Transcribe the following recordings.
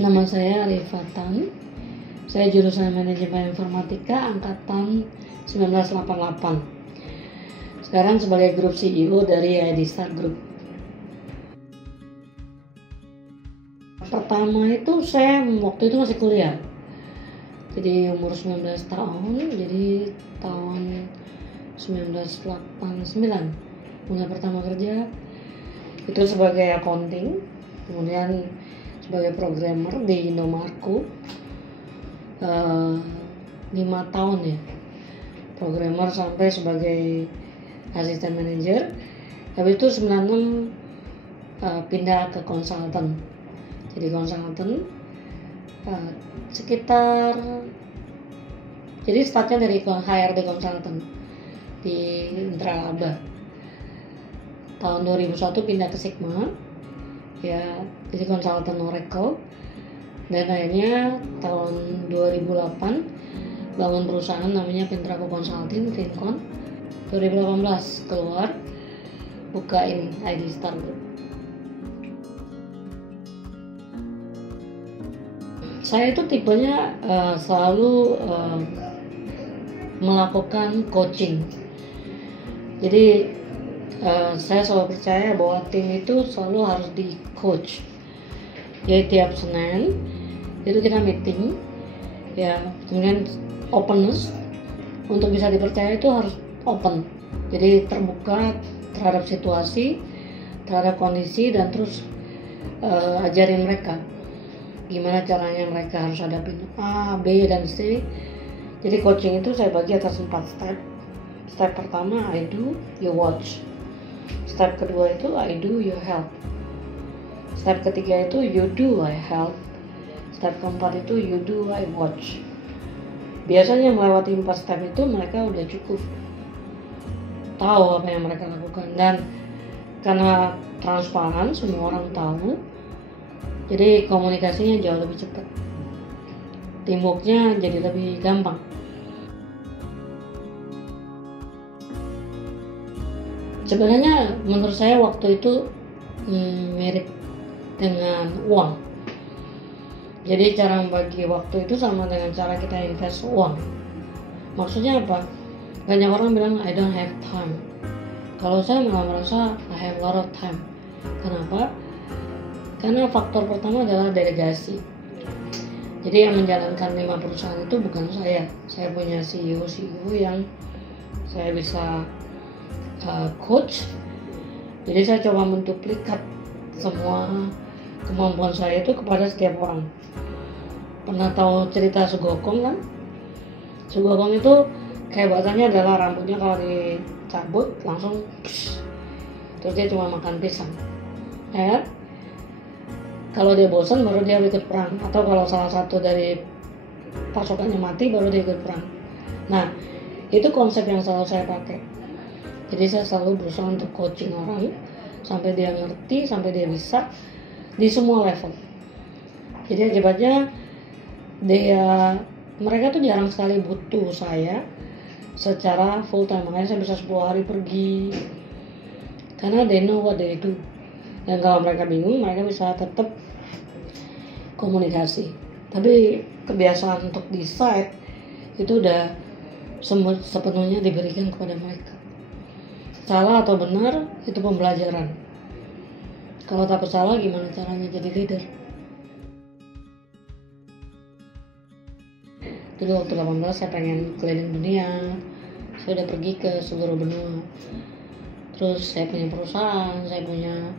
Nama saya Rifatan. Saya jurusan Manajemen Informatika angkatan 1988. Sekarang sebagai grup CEO dari ID Star Group. Pertama itu saya waktu itu masih kuliah. Jadi umur 19 tahun, jadi tahun 1989 mulai pertama kerja itu sebagai accounting, kemudian sebagai programmer di Indomarko 5 tahun ya, programmer sampai sebagai asisten manajer. Habis itu 96 pindah ke konsultan, jadi konsultan sekitar, jadi startnya dari HRD konsultan di Intralaba. Tahun 2001 pindah ke Sigma ya, jadi konsultan Oracle, dan akhirnya tahun 2008 bangun perusahaan namanya Pintraco Consulting, Fincon. 2018 keluar buka ini ID Star Group. Saya itu tipenya selalu melakukan coaching. Jadi saya selalu percaya bahwa tim itu selalu harus di coach. Jadi tiap Senin itu kita meeting ya, kemudian openness, untuk bisa dipercaya itu harus open, jadi terbuka terhadap situasi, terhadap kondisi, dan terus ajarin mereka gimana caranya mereka harus hadapin A, B, dan C. Jadi coaching itu saya bagi atas 4 step. Step pertama I do, you watch. Step kedua itu I do, you help. Step ketiga itu you do, I help. Step keempat itu you do, I watch. Biasanya melewati 4 step itu mereka udah cukup tahu apa yang mereka lakukan, dan karena transparan, semua orang tahu, jadi komunikasinya jauh lebih cepat, teamworknya jadi lebih gampang. Sebenarnya menurut saya waktu itu mirip dengan uang. Jadi cara membagi waktu itu sama dengan cara kita invest uang. Maksudnya apa? Banyak orang bilang I don't have time. Kalau saya malah merasa I have a lot of time. Kenapa? Karena faktor pertama adalah delegasi. Jadi yang menjalankan 5 perusahaan itu bukan saya. Saya punya CEO yang saya bisa coach. Jadi saya coba menduplikat semua kemampuan saya itu kepada setiap orang. Pernah tahu cerita Sugokong kan? Sugokong itu kehebatannya adalah rambutnya kalau dicabut langsung terus dia cuma makan pisang ya. Kalau dia bosan baru dia ikut perang, atau kalau salah satu dari pasukannya mati baru dia ikut perang. Nah, itu konsep yang selalu saya pakai. Jadi saya selalu berusaha untuk coaching orang sampai dia ngerti, sampai dia bisa di semua level. Jadi akibatnya mereka tuh jarang sekali butuh saya secara full time. Makanya saya bisa 10 hari pergi, karena they know what they do. Dan kalau mereka bingung, mereka bisa tetap komunikasi. Tapi kebiasaan untuk decide itu udah sepenuhnya diberikan kepada mereka. Salah atau benar itu pembelajaran. Kalau takut salah, gimana caranya jadi leader? Dulu waktu 18 saya pengen keliling dunia. Saya udah pergi ke seluruh benua. Terus saya punya perusahaan, saya punya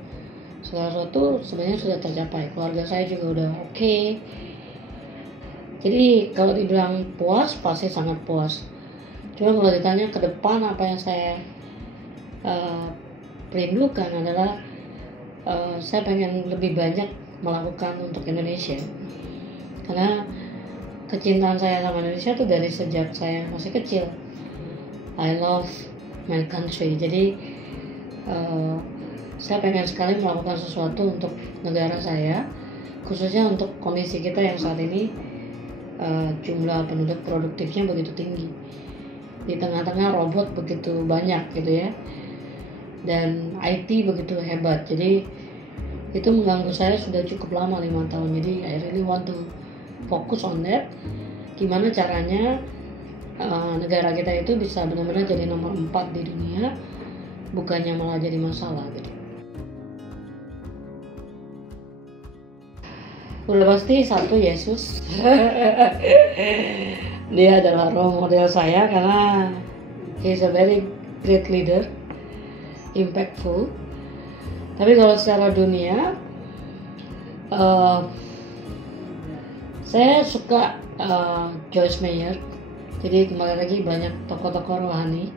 segala sesuatu sebenarnya sudah tercapai. Keluarga saya juga udah oke. Jadi kalau dibilang puas, pasti sangat puas. Cuma kalau ditanya ke depan apa yang saya rindukan adalah saya pengen lebih banyak melakukan untuk Indonesia. Karena kecintaan saya sama Indonesia itu dari sejak saya masih kecil. I love my country. Jadi saya pengen sekali melakukan sesuatu untuk negara saya, khususnya untuk kondisi kita yang saat ini jumlah penduduk produktifnya begitu tinggi, di tengah-tengah robot begitu banyak gitu ya, dan IT begitu hebat. Jadi itu mengganggu saya sudah cukup lama, 5 tahun. Jadi I really want to focus on that. Gimana caranya negara kita itu bisa benar-benar jadi nomor 4 di dunia, bukannya malah jadi masalah gitu. Udah pasti satu, Yesus. Dia adalah role model saya karena he's a very great leader, impactful. Tapi kalau secara dunia, saya suka Joyce Meyer. Jadi kembali lagi banyak tokoh-tokoh rohani.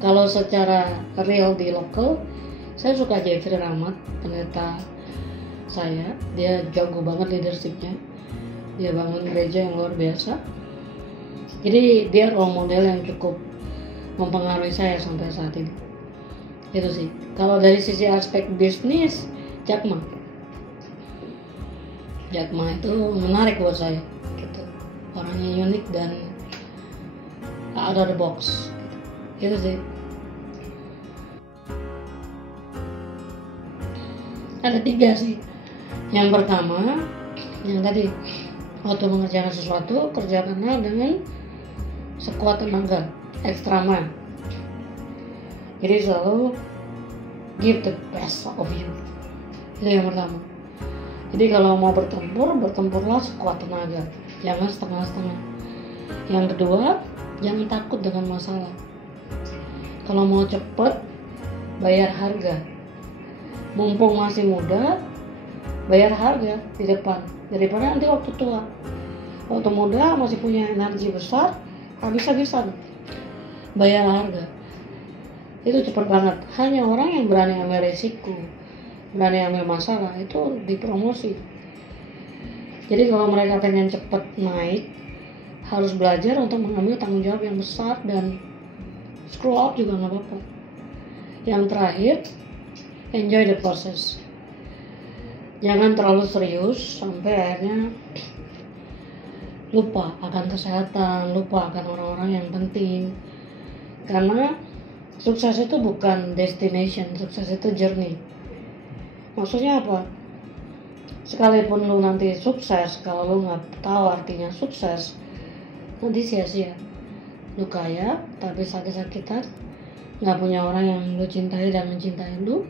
Kalau secara real di lokal, saya suka Jeffrey Rahmat, pendeta saya. Dia jago banget leadershipnya. Dia bangun gereja yang luar biasa. Jadi dia role model yang cukup mempengaruhi saya sampai saat ini. Itu sih. Kalau dari sisi aspek bisnis, Jack Ma itu menarik buat saya. Gitu. Orangnya unik dan out of the box. Itu sih. Ada 3 sih. Yang pertama, yang tadi, waktu mengerjakan sesuatu, kerjakanlah dengan sekuat tenaga, extra mile. Jadi selalu give the best of you. Itu yang pertama. Jadi kalau mau bertempur, bertempurlah sekuat tenaga, jangan setengah-setengah. Yang kedua, jangan takut dengan masalah. Kalau mau cepet, bayar harga. Mumpung masih muda, bayar harga di depan, daripada nanti waktu tua. Waktu muda masih punya energi besar, habis-habisan bayar harga. Itu cepat banget. Hanya orang yang berani ambil resiko, berani ambil masalah, itu dipromosi. Jadi kalau mereka pengen cepat naik, harus belajar untuk mengambil tanggung jawab yang besar dan screw up juga nggak apa-apa. Yang terakhir, enjoy the process. Jangan terlalu serius sampai akhirnya lupa akan kesehatan, lupa akan orang-orang yang penting. Karena sukses itu bukan destination, sukses itu journey. Maksudnya apa? Sekalipun lu nanti sukses, kalau lu nggak tahu artinya sukses, nanti sia-sia. Lu kaya tapi sakit-sakitan, nggak punya orang yang lu cintai dan mencintai lu,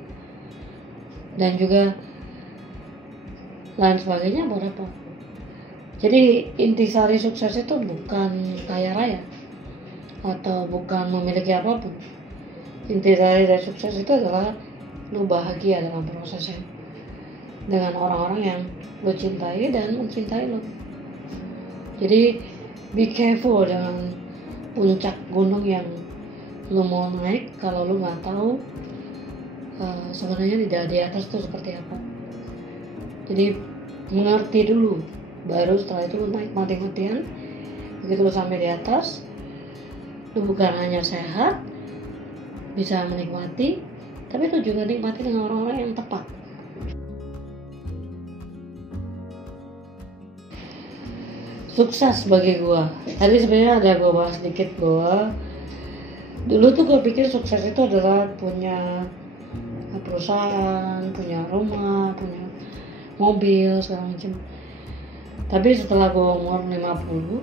dan juga lain sebagainya, buat apa? Jadi intisari sukses itu bukan kaya raya atau bukan memiliki apapun. Intisari dari sukses itu adalah lu bahagia dengan prosesnya, dengan orang-orang yang lu cintai dan mencintai lu. Jadi be careful dengan puncak gunung yang lu mau naik kalau lu nggak tahu sebenarnya di atas itu seperti apa. Jadi mengerti dulu, baru setelah itu lu naik mati-matian. Begitu lu sampai di atas, lu bukan hanya sehat, bisa menikmati, tapi lu juga nikmati dengan orang-orang yang tepat. Sukses bagi gua, tadi sebenarnya ada gua bahas sedikit bahwa dulu tuh gua pikir sukses itu adalah punya perusahaan, punya rumah, punya mobil, segala macam. Tapi setelah gue umur 50,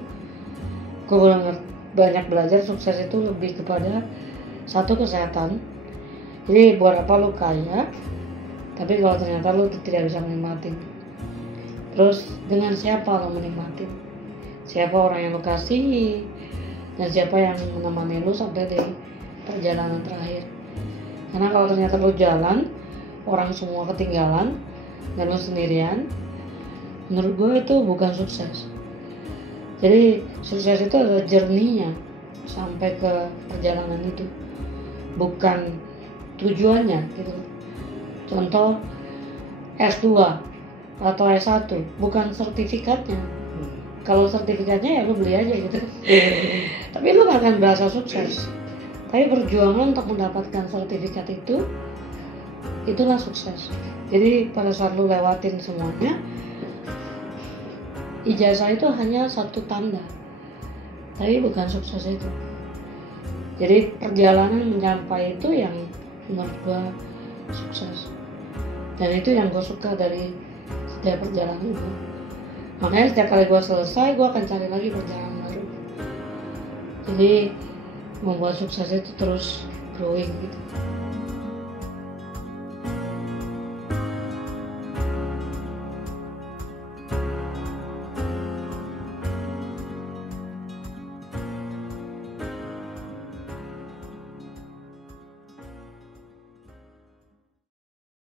gue banyak belajar sukses itu lebih kepada satu, kesehatan. Jadi buat apa lu kaya tapi kalau ternyata lu tidak bisa menikmati? Terus dengan siapa lu menikmati? Siapa orang yang lu kasihi, dan siapa yang menemani lu sampai di perjalanan terakhir? Karena kalau ternyata lu jalan, orang semua ketinggalan dan lu sendirian, menurut gue itu bukan sukses. Jadi sukses itu adalah journey-nya sampai ke perjalanan itu, bukan tujuannya gitu. Contoh S2 atau S1, bukan sertifikatnya. Kalau sertifikatnya ya lu beli aja gitu. Tapi lu gak akan berasa sukses. Tapi perjuangan untuk mendapatkan sertifikat itu, itulah sukses. Jadi pada saat lu lewatin semuanya, ijazah itu hanya satu tanda, tapi bukan sukses itu. Jadi perjalanan mencapai itu yang menurut gua sukses. Dan itu yang gue suka dari setiap perjalanan gue. Makanya setiap kali gue selesai, gue akan cari lagi perjalanan baru. Jadi membuat sukses itu terus growing gitu.